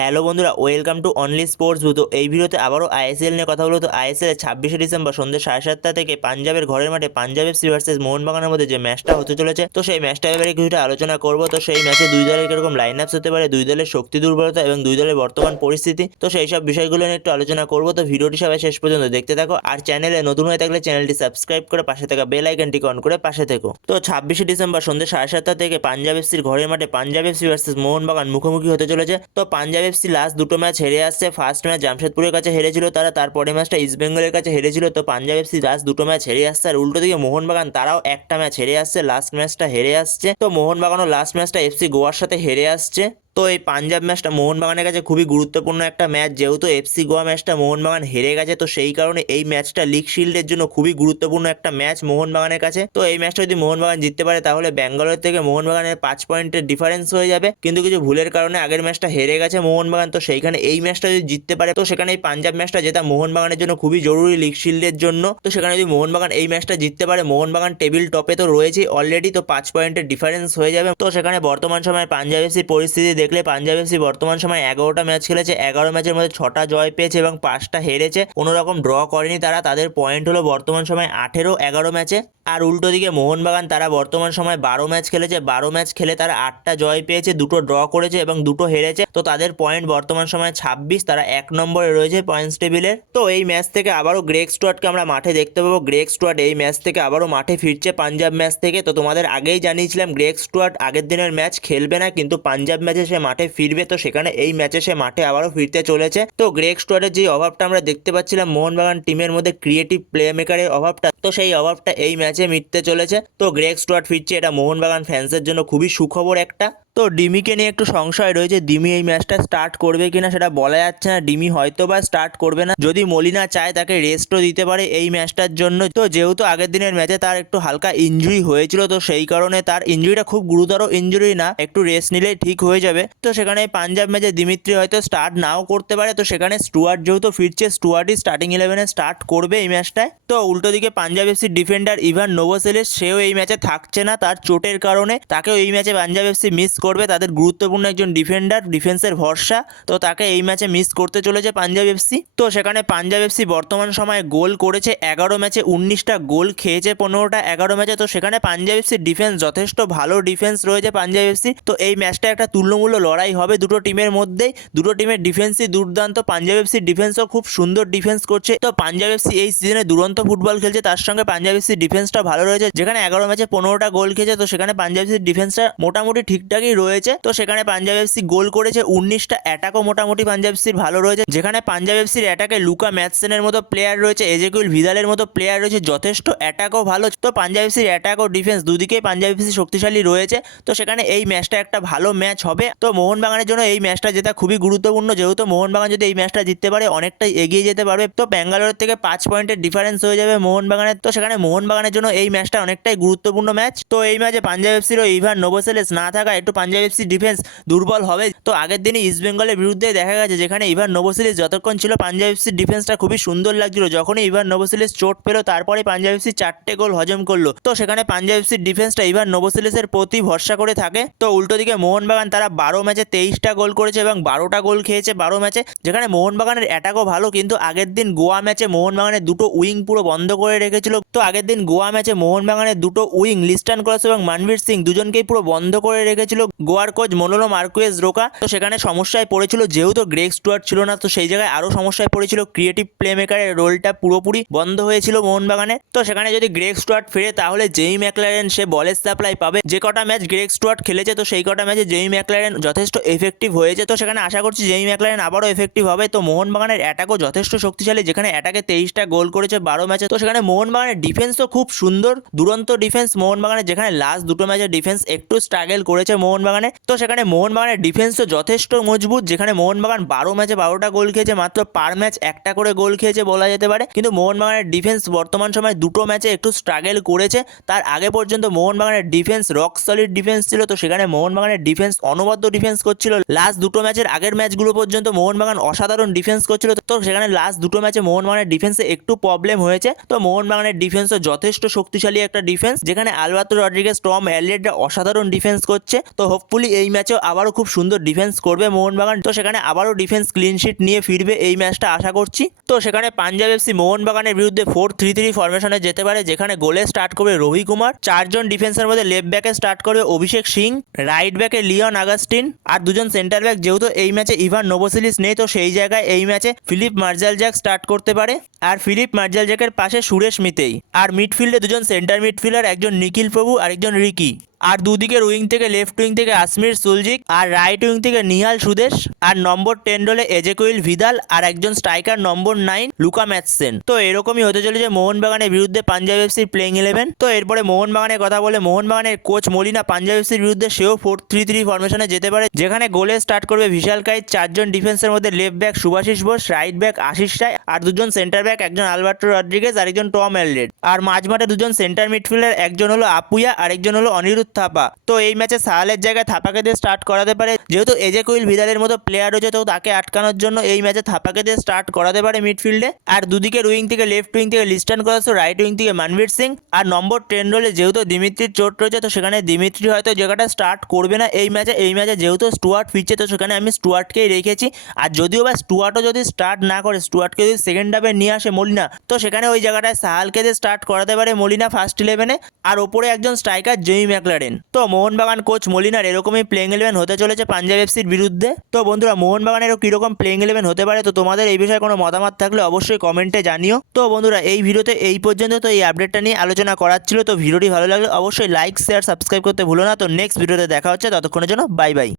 Hello বন্ধুরা, welcome to only sports ভূত। এই ভিডিওতে আবারও আইএসএল নিয়ে কথা বলবো। তো আইএসএল 26শে ডিসেম্বর সন্ধ্যে 7:30 থেকে পাঞ্জাবের ঘরের মাঠে পাঞ্জাব এফসি ভার্সেস মোহনবাগানের মধ্যে যে ম্যাচটা হতে চলেছে, তো সেই ম্যাচটার ব্যাপারে কিছুটা আলোচনা করবো। তো সেই ম্যাচে দুই দলের কিরকম লাইন আপস হতে পারে, দুই দলের শক্তি দুর্বলতা এবং দুই দলের বর্তমান পরিস্থিতি, তো সেই সব বিষয়গুলো নিয়ে একটু আলোচনা করবো। তো ভিডিওটি সবাই শেষ পর্যন্ত দেখতে থাকো। আর চ্যানেলে নতুন হয়ে থাকলে চ্যানেলটি সাবস্ক্রাইব করে পাশে থাকা বেল আইকনটি অন করে পাশে থেকো। তো 26শে ডিসেম্বর সন্ধ্যে 7:30 থেকে পাঞ্জাব এফসির ঘরের মাঠে পাঞ্জাব এফসি ভার্সেস মোহনবাগান মুখোমুখি হতে চলেছে। তো পাঞ্জাব এফসি লাস্ট দুটো ম্যাচ হেরে আসছে। ফার্স্ট ম্যাচ জামশেদপুরের কাছে হেরেছিল তারা, তারপরে ম্যাচটা ইস্ট বেঙ্গলের কাছে হেরেছিল। তো পাঞ্জাব এফসি লাস্ট দুটো ম্যাচ হেরে আসছে। আর উল্টো দিকে মোহনবাগান তারাও একটা ম্যাচ হেরে আসছে, লাস্ট ম্যাচটা হেরে আসছে। তো মোহনবাগানও লাস্ট ম্যাচটা এফসি গোয়ার সাথে হেরে আসছে। তো এই পাঞ্জাব ম্যাচটা মোহনবাগানের কাছে খুবই গুরুত্বপূর্ণ একটা ম্যাচ, যেহেতু এফসি গোয়া ম্যাচটা মোহনবাগান হেরে গেছে। তো সেই কারণে এই ম্যাচটা লিগ শিল্ডের জন্য খুবই গুরুত্বপূর্ণ একটা ম্যাচ মোহনবাগানের কাছে। তো এই ম্যাচটা যদি মোহনবাগান জিততে পারে তাহলে ব্যাঙ্গালোর থেকে মোহনবাগানের 5 পয়েন্টের ডিফারেন্স হয়ে যাবে। কিন্তু কিছু ভুলের কারণে আগের ম্যাচটা হেরে গেছে মোহনবাগান। তো সেইখানে এই ম্যাচটা যদি জিততে পারে তো সেখানে এই পাঞ্জাব ম্যাচটা জেতা মোহনবাগানের জন্য খুবই জরুরি লিগ শিল্ডের জন্য। তো সেখানে যদি মোহনবাগান এই ম্যাচটা জিততে পারে, মোহনবাগান টেবিল টপে তো রয়েছে অলরেডি, তো 5 পয়েন্টের ডিফারেন্স হয়ে যাবে। তো সেখানে বর্তমান সময়ে পাঞ্জাব এফসির পরিস্থিতি দেখলে পাঞ্জাব এফসি বর্তমান সময় 11টা ম্যাচ খেলেছে, 11 ম্যাচের মধ্যে 6টা জয় পেয়েছে এবং 5টা হেরেছে, কোনো রকম ড্র করেনি তারা। তাদের পয়েন্ট হলো বর্তমান সময় 18-11 ম্যাচে। আর উল্টো দিকে মোহনবাগান তারা বর্তমান সময় 12 ম্যাচ খেলেছে, 12 ম্যাচ খেলে তারা 8টা জয় পেয়েছে, 2টো ড্র করেছে এবং 2টো হেরেছে। তো তাদের পয়েন্ট বর্তমান সময় 26, তারা 1 নম্বরে রয়েছে পয়েন্টস টেবিলের। তো এই ম্যাচ থেকে আবারও গ্রেগ স্টুয়ার্টকে আমরা মাঠে দেখতে পাবো। গ্রেগ স্টুয়ার্ট এই ম্যাচ থেকে আবারও মাঠে ফিরছে পাঞ্জাব ম্যাচ থেকে। তো তোমাদের আগেই জানিয়েছিলাম গ্রেগ স্টুয়ার্ট আগের দিনের ম্যাচ খেলবে না, কিন্তু পাঞ্জাব ম্যাচে সে মাঠে ফিরবে। তো সেখানে এই ম্যাচে সে মাঠে আবারও ফিরতে চলেছে। তো গ্রেগ স্টুয়ার্টের যে অভাবটা আমরা দেখতে পাচ্ছিলাম মোহনবাগান টিমের মধ্যে, ক্রিয়েটিভ প্লে মেকারের অভাবটা, তো সেই অভাবটা এই ম্যাচে মিটতে চলেছে। তো গ্রেগ স্টুয়ার্ট ফিরছে, এটা মোহনবাগান ফ্যান্সের জন্য খুবই সুখবর একটা। তো ডিমিকে নিয়ে একটু সংশয় রয়েছে, ডিমি এই ম্যাচটা স্টার্ট করবে কিনা সেটা বলা যাচ্ছে না। ডিমি হয়তো বা স্টার্ট করবে না, যদি মলিনা চায় তাকে রেস্টও দিতে পারে এই ম্যাচটার জন্য। তো যেহেতু আগের দিনের ম্যাচে তার একটু হালকা ইনজুরি হয়েছিল, তো সেই কারণে তার ইনজুরিটা খুব গুরুতর ইনজুরি না, একটু রেস্ট নিলেই ঠিক হয়ে যাবে। তো সেখানে পাঞ্জাব ম্যাচে দিমিত্রি হয়তো স্টার্ট নাও করতে পারে। তো সেখানে স্টুয়ার্ট যেহেতু ফিরছে, স্টুয়ার্টই স্টার্টিং 11-এ স্টার্ট করবে এই ম্যাচটায়। তো উল্টো দিকে পাঞ্জাব এফসির ডিফেন্ডার ইভান নোভোসেলিস, সেও এই ম্যাচে থাকছে না তার চোটের কারণে। তাকেও এই ম্যাচে পাঞ্জাব এফসি মিস করবে, তাদের গুরুত্বপূর্ণ একজন ডিফেন্ডার, ডিফেন্সের ভরসা। তো তাকে এই ম্যাচে মিস করতে চলেছে পাঞ্জাব এফসি। তো সেখানে পাঞ্জাব এফসি বর্তমান সময়ে গোল করেছে 11 ম্যাচে, 19টা গোল খেয়েছে 15টা 11 ম্যাচে। তো সেখানে পাঞ্জাব এফসির ডিফেন্স যথেষ্ট ভালো ডিফেন্স রয়েছে পাঞ্জাব এফসি। তো এই ম্যাচটা একটা তুল্যমূল্য লড়াই হবে দুটো টিমের মধ্যেই। দুটো টিমের ডিফেন্সই দুর্দান্ত, পাঞ্জাব এফসির ডিফেন্সও খুব সুন্দর ডিফেন্স করছে। তো পাঞ্জাব এফসি এই সিজনে দুরন্ত ফুটবল খেলছে, তার সঙ্গে পাঞ্জাব এফসির ডিফেন্সটা ভালো রয়েছে। যেখানে 11 ম্যাচে 15টা গোল খেয়েছে, তো সেখানে পাঞ্জাব এফসির ডিফেন্সটা মোটামুটি ঠিকঠাকই রয়েছে। তো সেখানে পাঞ্জাব এফসি গোল করেছে 19টা, অ্যাটাকও মোটামুটি পাঞ্জাব এফসির ভালো রয়েছে। যেখানে পাঞ্জাব এফসির অ্যাটাকে লুকা ম্যাথসেনের মতো প্লেয়ার রয়েছে, এজেকুইল ভিদালের মতো প্লেয়ার রয়েছে, যথেষ্ট অ্যাটাকও ভালো। তো পাঞ্জাব এফসির অ্যাটাক ও ডিফেন্স দুদিকেই পাঞ্জাব এফসি শক্তিশালী রয়েছে। তো সেখানে এই ম্যাচটা একটা ভালো ম্যাচ হবে। তো মোহনবাগানের জন্য এই ম্যাচটা জেতা খুবই গুরুত্বপূর্ণ, যেহেতু মোহনবাগান যদি এই ম্যাচটা জিততে পারে অনেকটাই এগিয়ে যেতে পারবে। তো ব্যাঙ্গালোর থেকে 5 পয়েন্টের ডিফারেন্স হয়ে যাবে মোহনবাগানের। তো সেখানে মোহনবাগানের জন্য এই ম্যাচটা অনেকটাই গুরুত্বপূর্ণ ম্যাচ। তো এই ম্যাচে পাঞ্জাব এফসিরও ইভান নোভোসেলিস না থাকা একটু পাঞ্জাব এফসি ডিফেন্স দুর্বল হবে। তো আগের দিনে ইস্ট বেঙ্গলের বিরুদ্ধে দেখা গেছে, যেখানে ইভান নোভোসেলিস যতক্ষণ ছিল পাঞ্জাব এফসির ডিফেন্সটা খুবই সুন্দর লাগছিল। যখনই ইভান নোভোসেলিস চোট পেল তারপরে পাঞ্জাব এফসি 4টে গোল হজম করলো। তো সেখানে পাঞ্জাব এফসির ডিফেন্সটা ইভান নোভোসেলিসের প্রতি ভরসা করে থাকে। তো উল্টো দিকে মোহনবাগান তারা 12 ম্যাচে 23টা গোল করেছে এবং 12টা গোল খেয়েছে 12 ম্যাচে। যেখানে মোহনবাগানের অ্যাটাকও ভালো, কিন্তু আগের দিন গোয়া ম্যাচে মোহনবাগানের দুটো উইং পুরো বন্ধ করে রেখেছিল। তো আগের দিন গোয়া ম্যাচে মোহনবাগানের দুটো উইং লিস্টান ক্রস এবং মানবীর সিং দুজনকেই পুরো বন্ধ করে রেখেছিল গোয়ার কোচ মনোলো মার্কুয়েজ রোকা। তো সেখানে সমস্যায় পড়েছিল, যেহেতু গ্রেগ স্টুয়ার্ট ছিল না, তো সেই জায়গায় আরও সমস্যায় পড়েছিল, ক্রিয়েটিভ প্লে মেকারের রোলটা পুরোপুরি বন্ধ হয়েছিল মোহনবাগানে। তো সেখানে যদি গ্রেগ স্টুয়ার্ট ফিরে তাহলে জেই ম্যাকলারেন সে বলের সাপ্লাই পাবে। যে কটা ম্যাচ গ্রেগ স্টুয়ার্ট খেলেছে, তো সেই কটা ম্যাচে জেই ম্যাকলারেন যথেষ্ট এফেক্টিভ হয়েছে। তো সেখানে আশা করছি জেই ম্যাকলারেন আবারও এফেক্টিভ হবে। তো মোহনবাগানের অ্যাটাকও যথেষ্ট শক্তিশালী, যেখানে অ্যাটাকে 23টা গোল করেছে 12 ম্যাচে। তো সেখানে মোহনবাগানের ডিফেন্সও খুব সুন্দর, দুরন্ত ডিফেন্স মোহনবাগানের, যেখানে লাস্ট দুটো ম্যাচের ডিফেন্স একটু স্ট্রাগল করেছে মোহনবাগানে। তো সেখানে মোহনবাগানের ডিফেন্সও যথেষ্ট মজবুত, যেখানে মোহনবাগান 12 ম্যাচে 12টা গোল খেয়েছে, মাত্র পার ম্যাচ একটা করে গোল খেয়েছে বলা যেতে পারে। কিন্তু মোহনবাগানের ডিফেন্স বর্তমান সময় দুটো ম্যাচে একটু স্ট্রাগল করেছে। তার আগে পর্যন্ত মোহনবাগানের ডিফেন্স রক সলিড ডিফেন্স ছিল। তো সেখানে মোহনবাগানের ডিফেন্স অনবদ্য ডিফেন্স করছিল। লাস্ট দুটো ম্যাচের আগের ম্যাচগুলো পর্যন্ত মোহনবাগান অসাধারণ ডিফেন্স করছিল। তো সেখানে লাস্ট দুটো ম্যাচে মোহনবাগানের ডিফেন্সে একটু প্রবলেম হয়েছে। তো মোহনবাগানের ডিফেন্সও যথেষ্ট শক্তিশালী একটা ডিফেন্স, যেখানে আলবার্তো রড্রিগেজ, টম এলিয়টরা অসাধারণ ডিফেন্স করছে। তো হোপফুলি এই ম্যাচেও আবারও খুব সুন্দর ডিফেন্স করবে মোহনবাগান। তো সেখানে আবারও ডিফেন্স ক্লিন শিট নিয়ে ফিরবে এই ম্যাচটা আশা করছি। তো সেখানে পাঞ্জাব এফসি মোহনবাগানের বিরুদ্ধে 4-3-3 ফরমেশনে যেতে পারে, যেখানে গোলে স্টার্ট করবে রবি কুমার, চারজন ডিফেন্সের মধ্যে লেফট ব্যাকে স্টার্ট করবে অভিষেক সিং, রাইট ব্যাকে লিওন আগাস্টিন, আর দুজন সেন্টার ব্যাক। যেহেতু এই ম্যাচে ইভান নোভোসিলিস নেই, তো সেই জায়গায় এই ম্যাচে ফিলিপ মার্জালজাক স্টার্ট করতে পারে, আর ফিলিপ মার্জালজাকের পাশে সুরেশ মিতেই। আর মিডফিল্ডে দুজন সেন্টার মিডফিল্ডার, একজন নিখিল প্রভু আর একজন রিকি। আর দুদিকের উইং থেকে লেফট উইং থেকে আসমির সুলজিক, আর রাইট উইং থেকে নিহাল সুদেশ, আর নম্বর 10 রোলে এজেকুইল ভিদাল, আর একজন স্ট্রাইকার নম্বর 9 লুকা ম্যাথসেন। তো এরকমই হতে চলেছে মোহনবাগানের বিরুদ্ধে পাঞ্জাব এফসির প্লেইং 11। তো এরপরে মোহনবাগানের কথা বলে, মোহনবাগানের কোচ মলিনা পাঞ্জাব এফসির বিরুদ্ধে সেও 4-3-3 ফরমেশনে যেতে পারে, যেখানে গোলে স্টার্ট করবে বিশাল কাইত, চারজন ডিফেন্সের মধ্যে left back Subhasish Bose, right back Ashish Roy, আর দুজন সেন্টার ব্যাক, একজন আলবার্টো রড্রিগেজ আর একজন টম এলরেড। আর মাঝমাঠে দুজন সেন্টার মিডফিল্ডার, একজন হলো আপুয়া আর একজন হলো অনিরুদ্ধ থাপা। তো এই ম্যাচে সাহালের জায়গায় থাপাকে দিয়ে স্টার্ট করাতে পারে, যেহেতু এজেকুইল ভিদালের মতো প্লেয়ার রয়েছে, তো তাকে আটকানোর জন্য এই ম্যাচে থাপাকে দিয়ে স্টার্ট করাতে পারে মিডফিল্ডে। আর দুদিকের উইং থেকে লেফট উইং থেকে লিস্টান ক্রস, রাইট উইং থেকে মানবীর সিং, আর নম্বর 10 রোলে যেহেতু দিমিত্রির চোট রয়েছে, তো সেখানে দিমিত্রি হয়তো জায়গাটা স্টার্ট করবে না এই ম্যাচে যেহেতু স্টুয়ার্ট ফিরছে, তো সেখানে আমি স্টুয়ার্টকেই রেখেছি। আর যদিও বা স্টুয়ার্টও যদি স্টার্ট না করে, স্টুয়ার্টকে যদি সেকেন্ড হাফে নিয়ে আসে মলিনা, তো সেখানে ওই জায়গাটায় সাহালকে দিয়ে স্টার্ট করাতে পারে মলিনা ফার্স্ট 11-এ। আর ওপরে একজন স্ট্রাইকার জেমি ম্যাকলারেন। তো মোহনবাগান কোচ মলিনার এরকমই প্লেইং 11 হতে চলেছে পাঞ্জাব এফসির বিরুদ্ধে। তো বন্ধুরা, মোহনবাগানেরও কীরকম প্লেইং 11 হতে পারে, তো তোমাদের এই বিষয়ে কোনো মতামত থাকলে অবশ্যই কমেন্টে জানিও। তো বন্ধুরা, এই ভিডিওতে এই পর্যন্ত। তো এই আপডেটটা নিয়ে আলোচনা করার ছিল। তো ভিডিওটি ভালো লাগলে অবশ্যই লাইক শেয়ার সাবস্ক্রাইব করতে ভুলো না। তো নেক্সট ভিডিওতে দেখা হচ্ছে, ততক্ষণের জন্য বাই বাই।